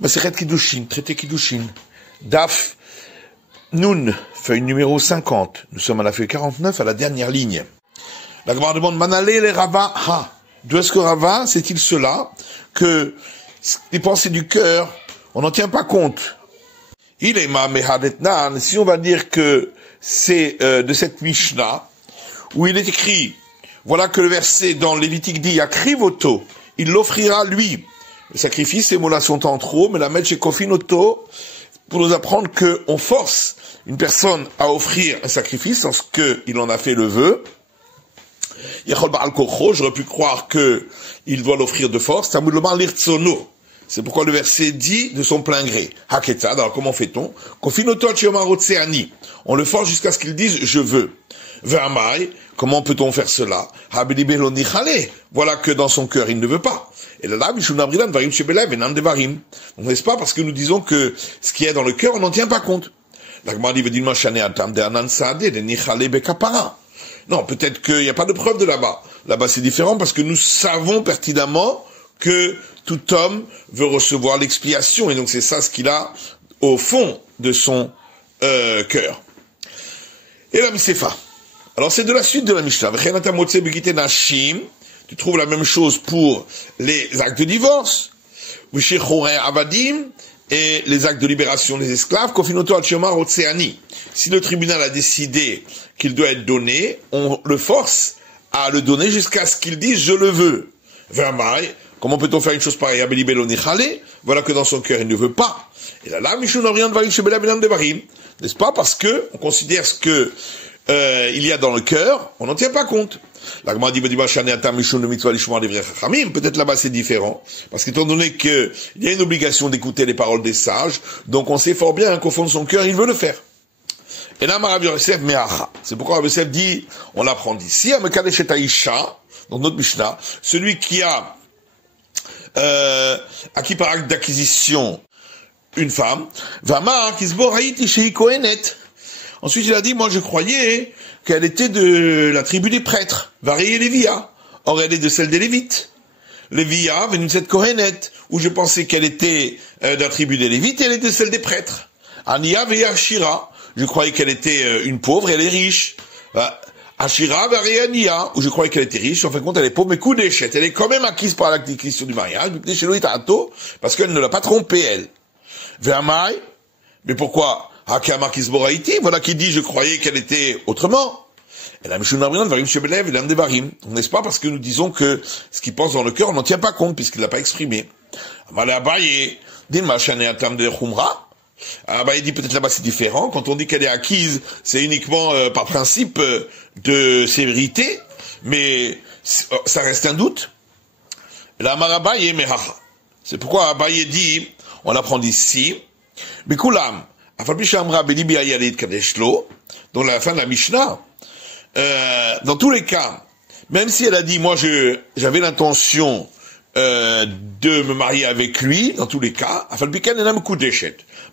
Masechet Kiddushin, traité Kiddushin. Daf Nun, feuille numéro 50. Nous sommes à la feuille 49, à la dernière ligne. La Gemara demande, Manalé les Rava ha. D'où est-ce que Rava, c'est-il cela, que les pensées du cœur, on n'en tient pas compte. Il est ma mehadetnan, si on va dire que c'est de cette Mishnah, où il est écrit, voilà que le verset dans Lévitique dit, Akrivoto, il l'offrira lui. Le sacrifice, ces mots-là sont en trop, mais la mettre chez Kofinoto, pour nous apprendre qu'on force une personne à offrir un sacrifice lorsqu'il en a fait le vœu. J'aurais pu croire qu'il doit l'offrir de force. C'est pourquoi le verset dit de son plein gré. Haketad, alors comment fait-on? On le force jusqu'à ce qu'il dise je veux. Ve'amai, comment peut-on faire cela? Voilà que dans son cœur il ne veut pas. Et là, donc n'est-ce pas parce que nous disons que ce qui est dans le cœur, on n'en tient pas compte. Non, peut-être qu'il n'y a pas de preuve de là-bas. Là-bas, c'est différent parce que nous savons pertinemment que tout homme veut recevoir l'expiation. Et donc, c'est ça ce qu'il a au fond de son cœur. Et la Misefa. Alors, c'est de la suite de la Mishnah. Tu trouves la même chose pour les actes de divorce. Et les actes de libération des esclaves. Si le tribunal a décidé qu'il doit être donné, on le force à le donner jusqu'à ce qu'il dise « je le veux ». Comment peut-on faire une chose pareille? Voilà que dans son cœur il ne veut pas. Et là, n'est-ce pas? Parce que on considère ce que il y a dans le cœur, on n'en tient pas compte. Peut-être là-bas c'est différent, parce qu'étant donné qu'il y a une obligation d'écouter les paroles des sages, donc on sait fort bien qu'au fond de son cœur il veut le faire. Et là, c'est pourquoi Rabbi Yosef dit, on l'apprend d'ici, dans notre Mishnah, celui qui a acquis par acte d'acquisition une femme, ensuite il a dit, moi je croyais qu'elle était de la tribu des prêtres, Vari et Lévia. Or elle est de celle des Lévites. Lévia venue de cette Kohenet, où je pensais qu'elle était de la tribu des Lévites, et elle est de celle des prêtres. Ania et Ashira, je croyais qu'elle était une pauvre, et elle est riche. Ashira Vari Ania, où je croyais qu'elle était riche, en fin de compte elle est pauvre, mais coup d'échette. Elle est quand même acquise par l'acquisition du mariage, parce qu'elle ne l'a pas trompée, elle. Ve'amai, mais pourquoi? Voilà qui dit, je croyais qu'elle était autrement. Et la n'est-ce pas parce que nous disons que ce qu'il pense dans le cœur, on n'en tient pas compte puisqu'il ne l'a pas exprimé. Abaye dit peut-être là-bas c'est différent. Quand on dit qu'elle est acquise, c'est uniquement par principe de sévérité, mais ça reste un doute. C'est pourquoi Abaye dit, on l'apprend d'ici, Bikulam, dans la fin de la Mishnah, dans tous les cas, même si elle a dit, moi j'avais l'intention de me marier avec lui, dans tous les cas,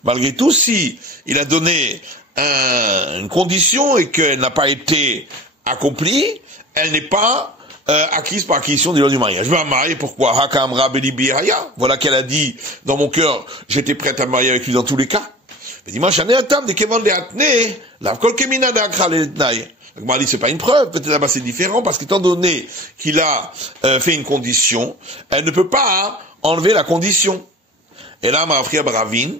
malgré tout, si il a donné une condition et qu'elle n'a pas été accomplie, elle n'est pas acquise par acquisition des lois du mariage. Je vais me marier, pourquoi? Voilà qu'elle a dit, dans mon cœur, j'étais prête à me marier avec lui dans tous les cas. C'est pas une preuve, peut-être là-bas c'est différent, parce qu'étant donné qu'il a fait une condition, elle ne peut pas enlever la condition. Et là, Rafria Baravin,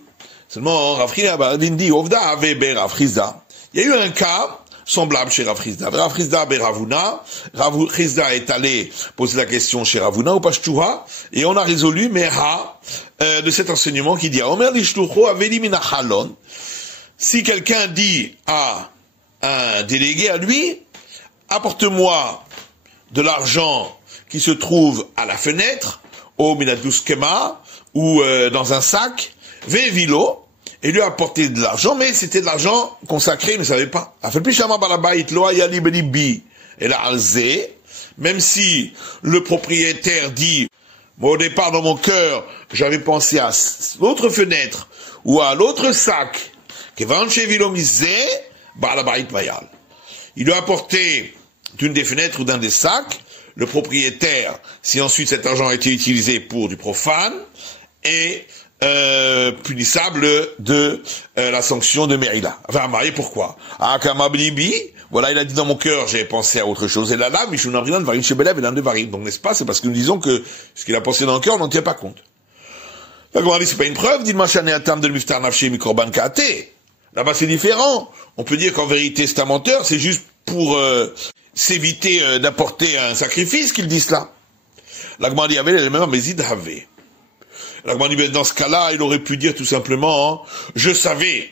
seulement Rafria Baravin dit, Ovda Ave Ber Rafrizda. Il y a eu un cas semblable chez Rafrizda. Rafrizda Ber Ravuna, Rafrizda est allé poser la question chez Ravuna, ou Pashtuha, et on a résolu, mais de cet enseignement qui dit, Omer Lishtucho Aveli Mina Halon, si quelqu'un dit à un délégué à lui, apporte-moi de l'argent qui se trouve à la fenêtre, au Minaduskema, ou dans un sac, Vevilo, et lui a apporté de l'argent, mais c'était de l'argent consacré, il ne savait pas. Même si le propriétaire dit, moi au départ dans mon cœur, j'avais pensé à l'autre fenêtre, ou à l'autre sac, il lui a apporté d'une des fenêtres ou d'un des sacs, le propriétaire, si ensuite cet argent a été utilisé pour du profane, et punissable de la sanction de Merila. Enfin, marié, pourquoi? Ah, Kamablibi, voilà, il a dit dans mon cœur, j'ai pensé à autre chose. Et là, Mishunavrinan, Varim Shebelev, et l'un de Varim. Donc, n'est-ce pas? C'est parce que nous disons que ce qu'il a pensé dans le cœur, on n'en tient pas compte. La Gemara dit, c'est pas une preuve, dit Machane Atam de Miftar Nafshe Mikorban Kaate. Là-bas, c'est différent. On peut dire qu'en vérité, c'est un menteur, c'est juste pour s'éviter d'apporter un sacrifice qu'il dit cela. La Gemara dit, avait les mêmes, mais Zid Havé. La Gemara dit, dans ce cas-là, il aurait pu dire tout simplement, je savais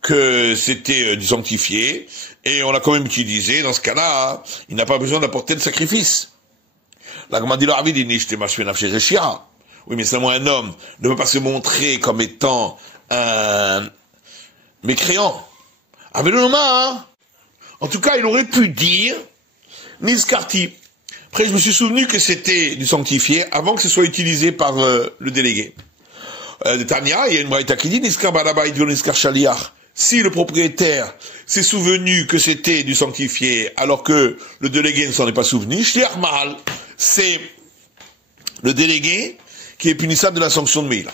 que c'était du sanctifié, et on l'a quand même utilisé, dans ce cas-là, il n'a pas besoin d'apporter de sacrifice. La Gemara dit, oui, mais seulement un homme ne peut pas se montrer comme étant un mécréant. En tout cas, il aurait pu dire, Nizkarti. Après, je me suis souvenu que c'était du sanctifié avant que ce soit utilisé par le délégué. De Tania, il y a une braïta qui dit, Nizkar Balabait Nizkar Shaliach. Si le propriétaire s'est souvenu que c'était du sanctifié alors que le délégué ne s'en est pas souvenu, Shliach Mahal, c'est le délégué qui est punissable de la sanction de Meila.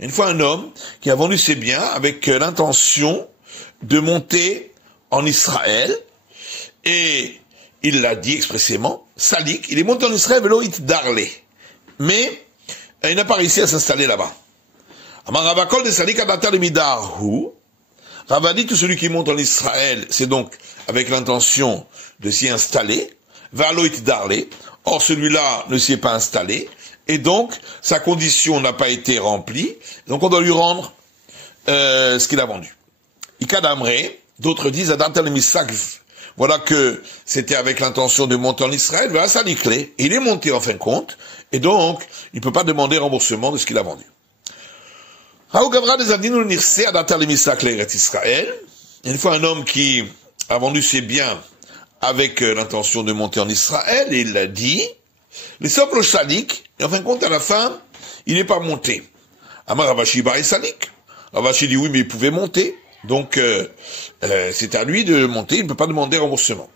Une fois un homme qui a vendu ses biens avec l'intention de monter en Israël, et il l'a dit expressément, Salik, il est monté en Israël, mais il n'a pas réussi à s'installer là-bas. Amarabakol de Salik Adatar Midarhu, Rava dit que celui qui monte en Israël, c'est donc avec l'intention de s'y installer, Valoit Darle, or celui-là ne s'y est pas installé, et donc sa condition n'a pas été remplie, donc on doit lui rendre ce qu'il a vendu. Ikadamre, d'autres disent Adatar Misak, voilà que c'était avec l'intention de monter en Israël, voilà ça clé. Il est monté en fin de compte, et donc il ne peut pas demander remboursement de ce qu'il a vendu. Une fois un homme qui a vendu ses biens avec l'intention de monter en Israël, et il l'a dit, les soplos salik, et en fin de compte, à la fin, il n'est pas monté. Amar Ravashi Bar Salik. Ravashi dit oui, mais il pouvait monter. Donc, c'est à lui de monter, il ne peut pas demander remboursement.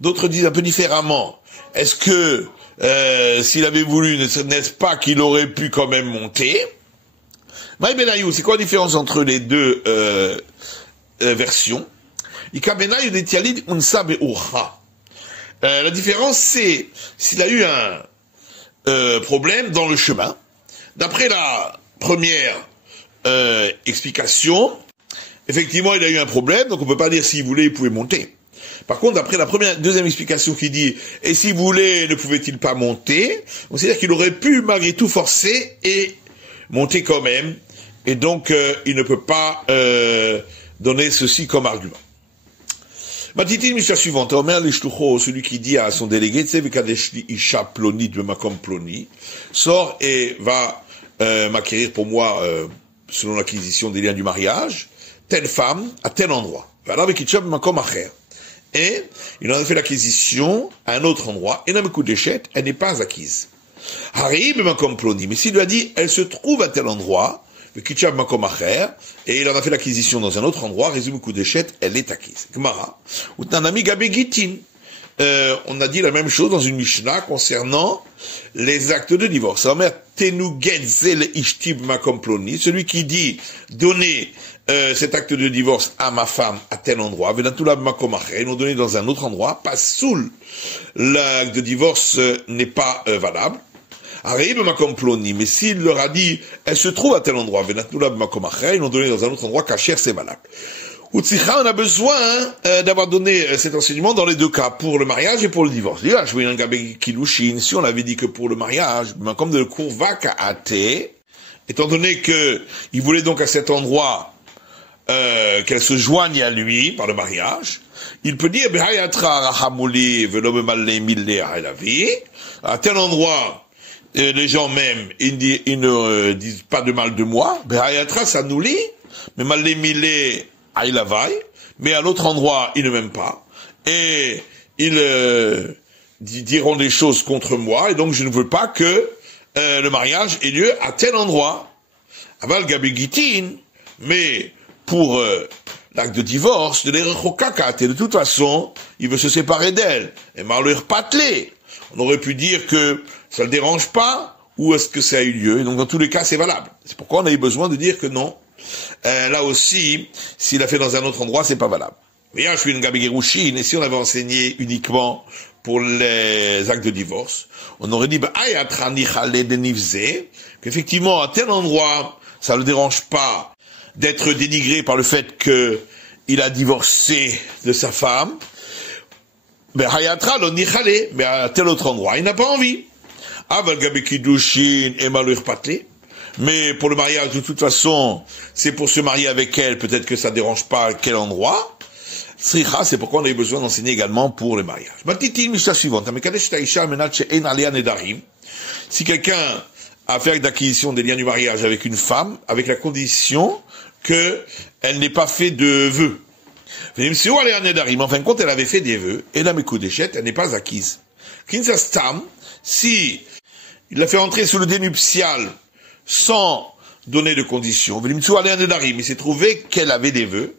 D'autres disent un peu différemment. Est-ce que, s'il avait voulu, n'est-ce pas qu'il aurait pu quand même monter? C'est quoi la différence entre les deux versions? La différence, c'est s'il a eu un problème dans le chemin. D'après la première explication, effectivement, il a eu un problème, donc on peut pas dire s'il voulait, il pouvait monter. Par contre, d'après la deuxième explication qui dit, et s'il voulait, ne pouvait-il pas monter, c'est-à-dire qu'il aurait pu, malgré tout, forcer et monter quand même, et donc, il ne peut pas donner ceci comme argument. Matiti, Misha suivante, Omer l'ishtucho, celui qui dit à son délégué, isha ploni de makom ploni, sort et va m'acquérir pour moi, selon l'acquisition des liens du mariage, telle femme à tel endroit. Et il en a fait l'acquisition à un autre endroit, et elle n'est pas acquise. Mais s'il lui a dit, elle se trouve à tel endroit, et il en a fait l'acquisition dans un autre endroit, elle est acquise. Gemara, on a dit la même chose dans une Mishnah concernant les actes de divorce. Celui qui dit donner cet acte de divorce à ma femme à tel endroit, ils l'ont donné dans un autre endroit, pas soul, l'acte de divorce n'est pas valable. Mais s'il leur a dit, elle se trouve à tel endroit, ils l'ont donné dans un autre endroit, cacher c'est valable. On a besoin d'avoir donné cet enseignement dans les deux cas, pour le mariage et pour le divorce. Si on avait dit que pour le mariage, comme de le cours étant donné que il voulait donc à cet endroit qu'elle se joigne à lui par le mariage, il peut dire à tel endroit les gens même ils ne disent pas de mal de moi, ça nous lit, mais mais à l'autre endroit, ils ne m'aiment pas. Et ils diront des choses contre moi, et donc je ne veux pas que le mariage ait lieu à tel endroit. Aval Gabigitin, mais pour l'acte de divorce, de l'erechokakat, et de toute façon, il veut se séparer d'elle. Et malheur patelé. On aurait pu dire que ça le dérange pas, ou est-ce que ça a eu lieu, et donc dans tous les cas, c'est valable. C'est pourquoi on a eu besoin de dire que non. Là aussi, s'il a fait dans un autre endroit, c'est pas valable. Mais je suis une Gabigirushin, et si on avait enseigné uniquement pour les actes de divorce, on aurait dit, qu'effectivement, à tel endroit, ça ne le dérange pas d'être dénigré par le fait qu'il a divorcé de sa femme, mais à tel autre endroit, il n'a pas envie. Mais pour le mariage, de toute façon, c'est pour se marier avec elle, peut-être que ça ne dérange pas à quel endroit. Sricha, c'est pourquoi on a eu besoin d'enseigner également pour le mariage. Si quelqu'un a fait d'acquisition des liens du mariage avec une femme, avec la condition qu'elle n'ait pas fait de vœux. En fin de compte, elle avait fait des vœux, et la Mekudeshet, elle n'est pas acquise. Si il l'a fait entrer sous le dénuptial sans donner de conditions, il s'est trouvé qu'elle avait des vœux,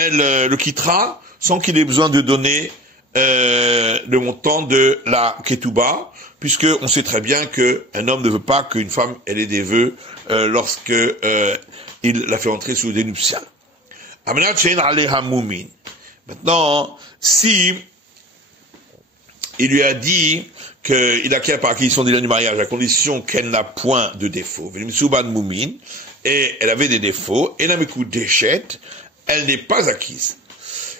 elle le quittera sans qu'il ait besoin de donner le montant de la ketouba, puisque on sait très bien qu'un homme ne veut pas qu'une femme ait des vœux lorsque il l'a fait entrer sous le dénuptial. Maintenant, si il lui a dit qu'il acquiert par acquisition des liens du mariage à condition qu'elle n'a point de défaut, et elle avait des défauts, et elle n'est pas acquise.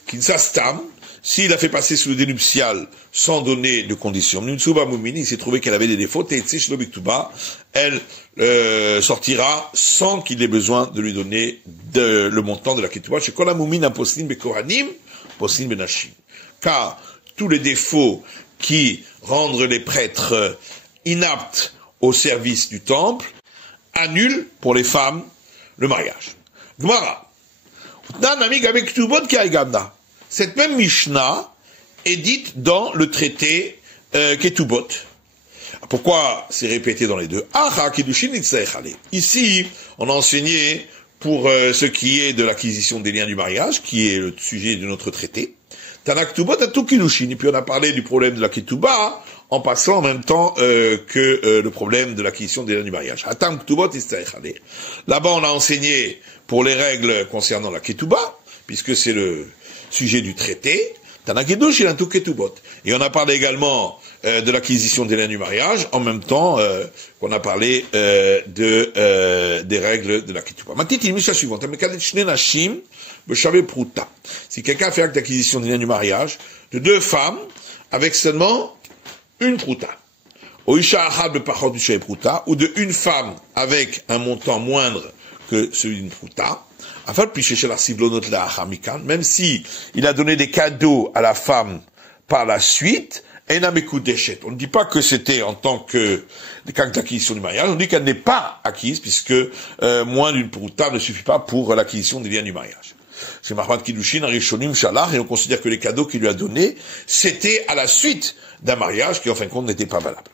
Kinsastam, s'il a fait passer sous le dénuptial sans donner de conditions, il s'est trouvé qu'elle avait des défauts, elle sortira sans qu'il ait besoin de lui donner le montant de la ketouba. Car tous les défauts qui rendent les prêtres inaptes au service du temple annulent pour les femmes le mariage. Gemara. Cette même Mishnah est dite dans le traité Ketubot. Pourquoi c'est répété dans les deux? Ici, on a enseigné pour ce qui est de l'acquisition des liens du mariage, qui est le sujet de notre traité. Tanak-Tubot a tout Kiddushin. Et puis on a parlé du problème de la Ketubah en passant en même temps que le problème de l'acquisition des liens du mariage. Là-bas, on a enseigné pour les règles concernant la Ketubah, puisque c'est le sujet du traité. Tanakedush, il a tout Ketubot. Et on a parlé également de l'acquisition des liens du mariage, en même temps qu'on a parlé des règles de la Ketubah. Maintenant, il Misha suivante. Si quelqu'un fait acte d'acquisition des liens du mariage de deux femmes avec seulement une prouta, ou de une femme avec un montant moindre que celui d'une prouta, même si il a donné des cadeaux à la femme par la suite, on ne dit pas que c'était en tant que acte d'acquisition du mariage, on dit qu'elle n'est pas acquise, puisque moins d'une prouta ne suffit pas pour l'acquisition des liens du mariage. Chez Mahmad Kiddushin, Arishonim, Shalach, et on considère que les cadeaux qu'il lui a donnés, c'était à la suite d'un mariage qui, en fin de compte, n'était pas valable.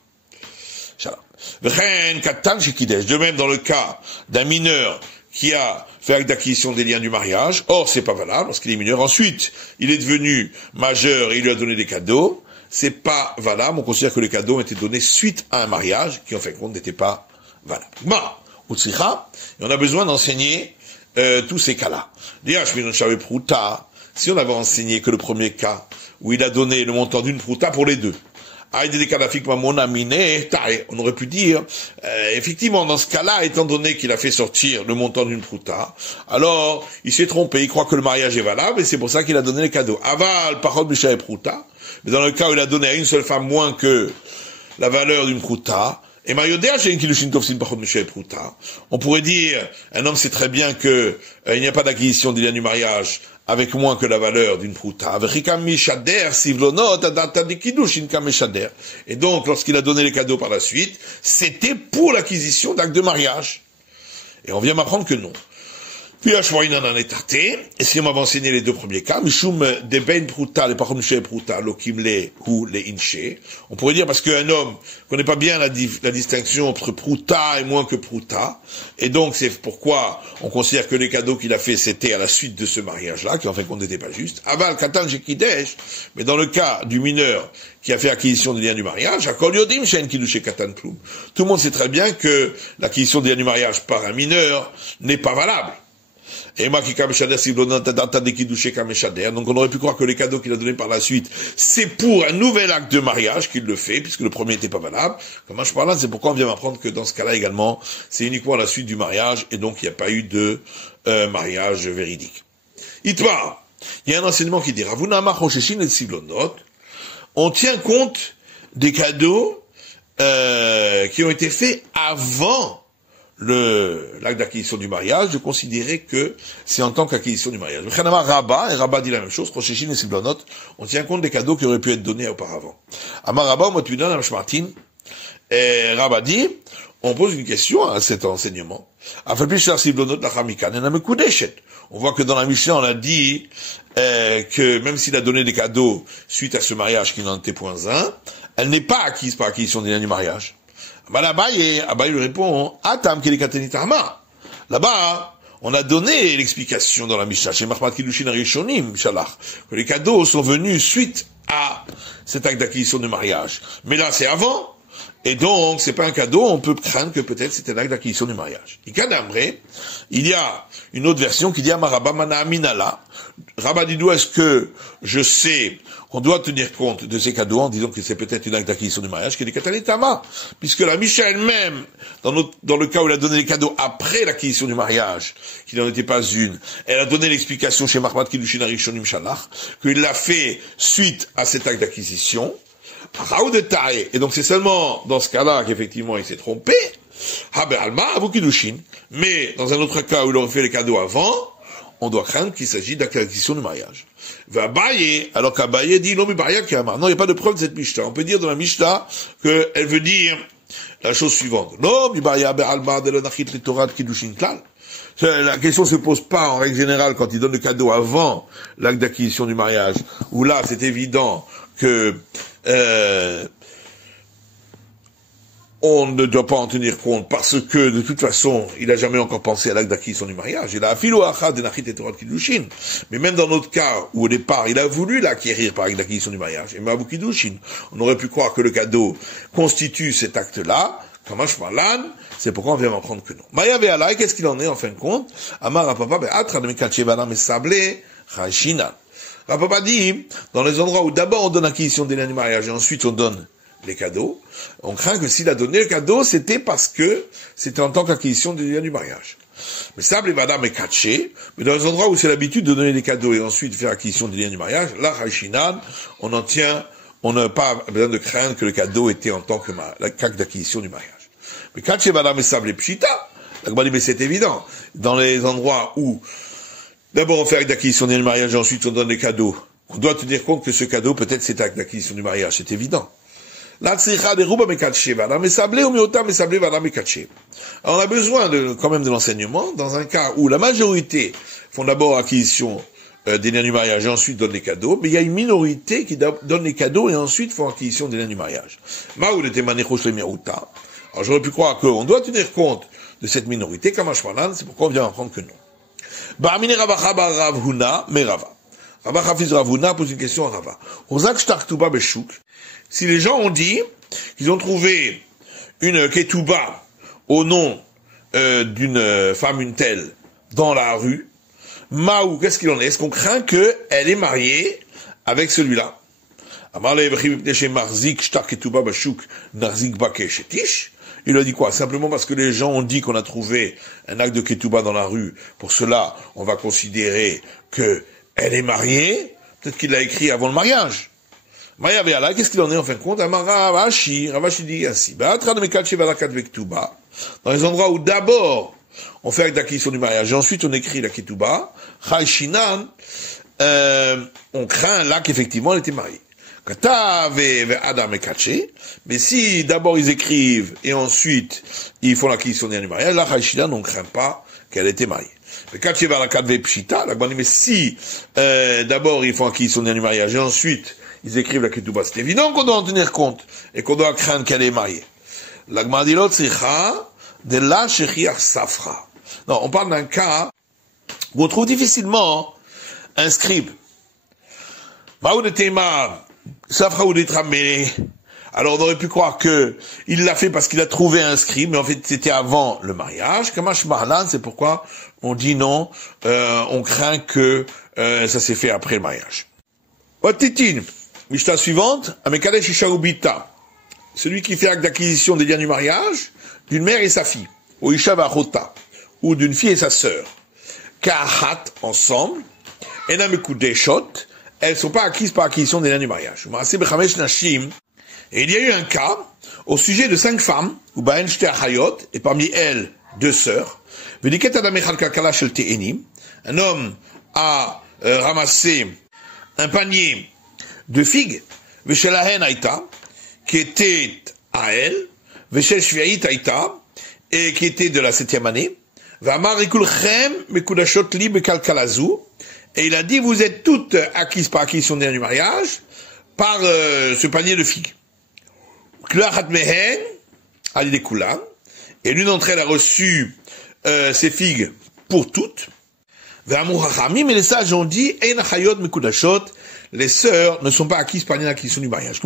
De même, dans le cas d'un mineur qui a fait acte d'acquisition des liens du mariage, or, c'est pas valable, parce qu'il est mineur. Ensuite, il est devenu majeur et il lui a donné des cadeaux, c'est pas valable, on considère que les cadeaux ont été donnés suite à un mariage qui, en fin de compte, n'était pas valable. Et on a besoin d'enseigner tous ces cas-là. Si on avait enseigné que le premier cas, où il a donné le montant d'une prouta pour les deux, on aurait pu dire, effectivement, dans ce cas-là, étant donné qu'il a fait sortir le montant d'une prouta, alors il s'est trompé, il croit que le mariage est valable, et c'est pour ça qu'il a donné les cadeaux. Aval, parole de prouta, mais dans le cas où il a donné à une seule femme moins que la valeur d'une prouta, et on pourrait dire, un homme sait très bien que il n'y a pas d'acquisition des liens du mariage avec moins que la valeur d'une prouta. Et donc, lorsqu'il a donné les cadeaux par la suite, c'était pour l'acquisition d'actes de mariage. Et on vient m'apprendre que non. Puis Ashwaïnan en est tarté, et si on m'avait enseigné les deux premiers cas, Mishum de Ben Pruta, les parents de Pruta, Lokimle ou les Inche, on pourrait dire parce qu'un homme connaît pas bien la distinction entre Pruta et moins que Pruta, et donc c'est pourquoi on considère que les cadeaux qu'il a fait c'était à la suite de ce mariage-là, qui en fin de compte n'était pas juste. Aval Katan Shekidesh, mais dans le cas du mineur qui a fait acquisition du lien du mariage, Akol Yodim Shen Kidushe Katan Klum. Tout le monde sait très bien que l'acquisition du lien du mariage par un mineur n'est pas valable. Et donc on aurait pu croire que les cadeaux qu'il a donnés par la suite, c'est pour un nouvel acte de mariage qu'il le fait, puisque le premier n'était pas valable. Comme je parle là, c'est pourquoi on vient m'apprendre que dans ce cas-là également, c'est uniquement à la suite du mariage, et donc il n'y a pas eu de mariage véridique. Itma, il y a un enseignement qui dit, on tient compte des cadeaux qui ont été faits avant l'acte d'acquisition du mariage, de considérer que c'est en tant qu'acquisition du mariage. Rabba, et Rabba dit la même chose, on tient compte des cadeaux qui auraient pu être donnés auparavant. Amar Rabba, et Rabba dit, on pose une question à cet enseignement. On voit que dans la Mishnah, on a dit que même s'il a donné des cadeaux suite à ce mariage qui n'en était point un, elle n'est pas acquise par acquisition du lien du mariage. Abaye lui répond, Atam Kelekatenitama. Là-bas, on a donné l'explication dans la Mishnah, chez Mahmat Kiddushin Rishonim, Shalach, que les cadeaux sont venus suite à cet acte d'acquisition de mariage. Mais là, c'est avant. Et donc, c'est pas un cadeau, on peut craindre que peut-être c'était un acte d'acquisition du mariage. Il y a une autre version qui dit Amarabba Mana Aminala. Rabba dit, est-ce que je sais qu'on doit tenir compte de ces cadeaux en disant que c'est peut-être une acte d'acquisition du mariage qui est des Kataletama, puisque la Mishnah elle-même, dans le cas où elle a donné les cadeaux après l'acquisition du mariage, qui n'en était pas une, elle a donné l'explication chez Mahmat Kiddushin Rishonim Shalach, qu'il l'a fait suite à cet acte d'acquisition, et donc c'est seulement dans ce cas-là qu'effectivement il s'est trompé, mais dans un autre cas où il aurait fait les cadeaux avant, on doit craindre qu'il s'agit d'acquisition du mariage. Alors qu'Abaye dit, non, il n'y a pas de preuve de cette Mishnah. On peut dire dans la Mishnah qu'elle veut dire la chose suivante. La question se pose pas en règle générale quand il donne le cadeau avant l'acte d'acquisition du mariage, où là c'est évident que on ne doit pas en tenir compte parce que, de toute façon, il n'a jamais encore pensé à l'acte d'acquisition du mariage. Il a mais même dans notre cas, où au départ, il a voulu l'acquérir par acte d'acquisition du mariage, et Mabu Kiddushin, on aurait pu croire que le cadeau constitue cet acte-là, Kamash Malan, c'est pourquoi on vient m'en prendre que non. Maya Ve'alai, qu'est-ce qu'il en est en fin de compte? Amar Rapapa, Be'atra de Mekatchevalam et Sablé, Chachina. Rapapa dit, dans les endroits où d'abord on donne l'acquisition des liens du mariage et ensuite on donne les cadeaux, on craint que s'il a donné le cadeau, c'était parce que c'était en tant qu'acquisition des liens du mariage. Mais Sable et Madame est catché, mais dans les endroits où c'est l'habitude de donner des cadeaux et ensuite faire acquisition des liens du mariage, là, Haïchinan, on n'a pas besoin de craindre que le cadeau était en tant que l'acte d'acquisition du mariage. Mais catché Madame et Sable et Pshita, mais c'est évident. Dans les endroits où d'abord on fait acte d'acquisition des liens du mariage et ensuite on donne les cadeaux, on doit tenir compte que ce cadeau, peut-être c'est acte d'acquisition du mariage, c'est évident. Alors on a besoin quand même de l'enseignement dans un cas où la majorité font d'abord acquisition des liens du mariage et ensuite donnent les cadeaux, mais il y a une minorité qui donne les cadeaux et ensuite font acquisition des liens du mariage. Alors j'aurais pu croire qu'on doit tenir compte de cette minorité, c'est pourquoi on vient apprendre que non. Rabba Hafiz Ravuna pose une question à Rava. Si les gens ont dit qu'ils ont trouvé une ketouba au nom d'une femme une telle dans la rue, Maou, qu'est-ce qu'il en est? Est-ce qu'on craint qu'elle est mariée avec celui-là? Il a dit quoi? Simplement parce que les gens ont dit qu'on a trouvé un acte de ketouba dans la rue. Pour cela, on va considérer que elle est mariée, peut-être qu'il l'a écrit avant le mariage. Maya Ve'ala, qu'est-ce qu'il en est en fin de compte? Ravashi dit ainsi. Dans les endroits où d'abord on fait acte d'acquisition du mariage et ensuite on écrit la ketouba, Chayshinan, on craint là qu'effectivement elle était mariée. Mais si d'abord ils écrivent et ensuite ils font l'acquisition du mariage, là Chayshinan, on ne craint pas qu'elle était mariée. Mais quand tu vas dans la cadre pshita, la mais si, d'abord ils font acquisition du mariage et ensuite ils écrivent la ketouba, c'est évident qu'on doit en tenir compte et qu'on doit craindre qu'elle est mariée. La Gemara dit l'autre, de la shechiach safra. Non, on parle d'un cas où on trouve difficilement un scribe. Safra ou mais alors on aurait pu croire que il l'a fait parce qu'il a trouvé un scribe, mais en fait c'était avant le mariage. Kamash Mahlan, c'est pourquoi on dit non, on craint que ça s'est fait après le mariage. Otitin, Mishnah suivante, Amekadesh Ishaubita, celui qui fait acte d'acquisition des liens du mariage d'une mère et sa fille, ou Isha Vachota, ou d'une fille et sa sœur, Kahat ensemble, Enamekudeshot, elles ne sont pas acquises par acquisition des liens du mariage. Et il y a eu un cas au sujet de 5 femmes, ou Baen Shte Achayot, et parmi elles 2 sœurs. Un homme a ramassé un panier de figues, Veshelahen Aïta, qui était à elle, Veshel Shviait Aïta, et qui était de la 7e année, Vamar Ikulchem Mekudashot Li Bekalkalazu, et il a dit, vous êtes toutes acquises par acquisition du mariage, par ce panier de figues. Et l'une d'entre elles a reçu ces figues pour toutes. Mais les sages ont dit, les sœurs ne sont pas acquises par l'acquisition du mariage.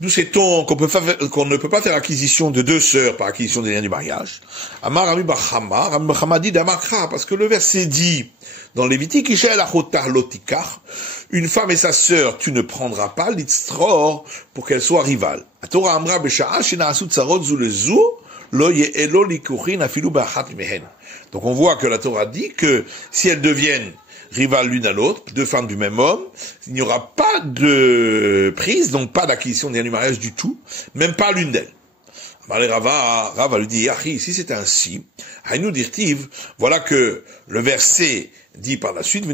D'où sait-on qu'on ne peut pas faire acquisition de 2 sœurs par acquisition des liens du mariage. Amar Rami Bachama dit d'Amakra, parce que le verset dit dans Lévitique, une femme et sa sœur, tu ne prendras pas l'itstror pour qu'elles soient rivales. Donc on voit que la Torah dit que si elles deviennent rivales l'une à l'autre, 2 femmes du même homme, il n'y aura pas de prise, donc pas d'acquisition du mariage du tout, même pas l'une d'elles. Rava lui dit, si c'est ainsi, voilà que le verset dit par la suite,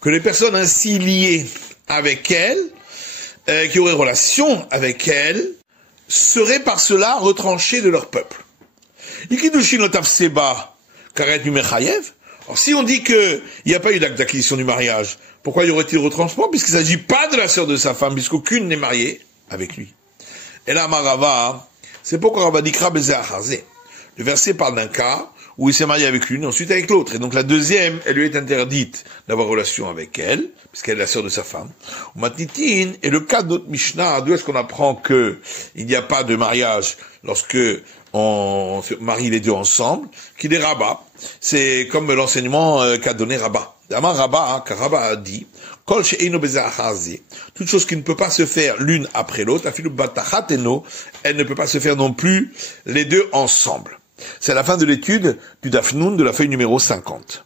que les personnes ainsi liées avec elles, qui auraient relation avec elles, seraient par cela retranchées de leur peuple. Alors si on dit qu'il n'y a pas eu d'acte d'acquisition du mariage, pourquoi y aurait-il retranchement? Puisqu'il ne s'agit pas de la sœur de sa femme, puisqu'aucune n'est mariée avec lui. Et là, Marava, c'est pourquoi Rava dit le verset parle d'un cas où il s'est marié avec l'une, ensuite avec l'autre. Et donc la deuxième, elle lui est interdite d'avoir relation avec elle, puisqu'elle est la sœur de sa femme. Matnitin, et le cas de notre Mishnah, d'où est-ce qu'on apprend que il n'y a pas de mariage lorsque on marie les deux ensemble, qui est Rabat. C'est comme l'enseignement qu'a donné Rabat. Amar Rabat, car Rabat a dit, toute chose qui ne peut pas se faire l'une après l'autre, elle ne peut pas se faire non plus les deux ensemble. C'est la fin de l'étude du Daf Nun de la feuille numéro 50.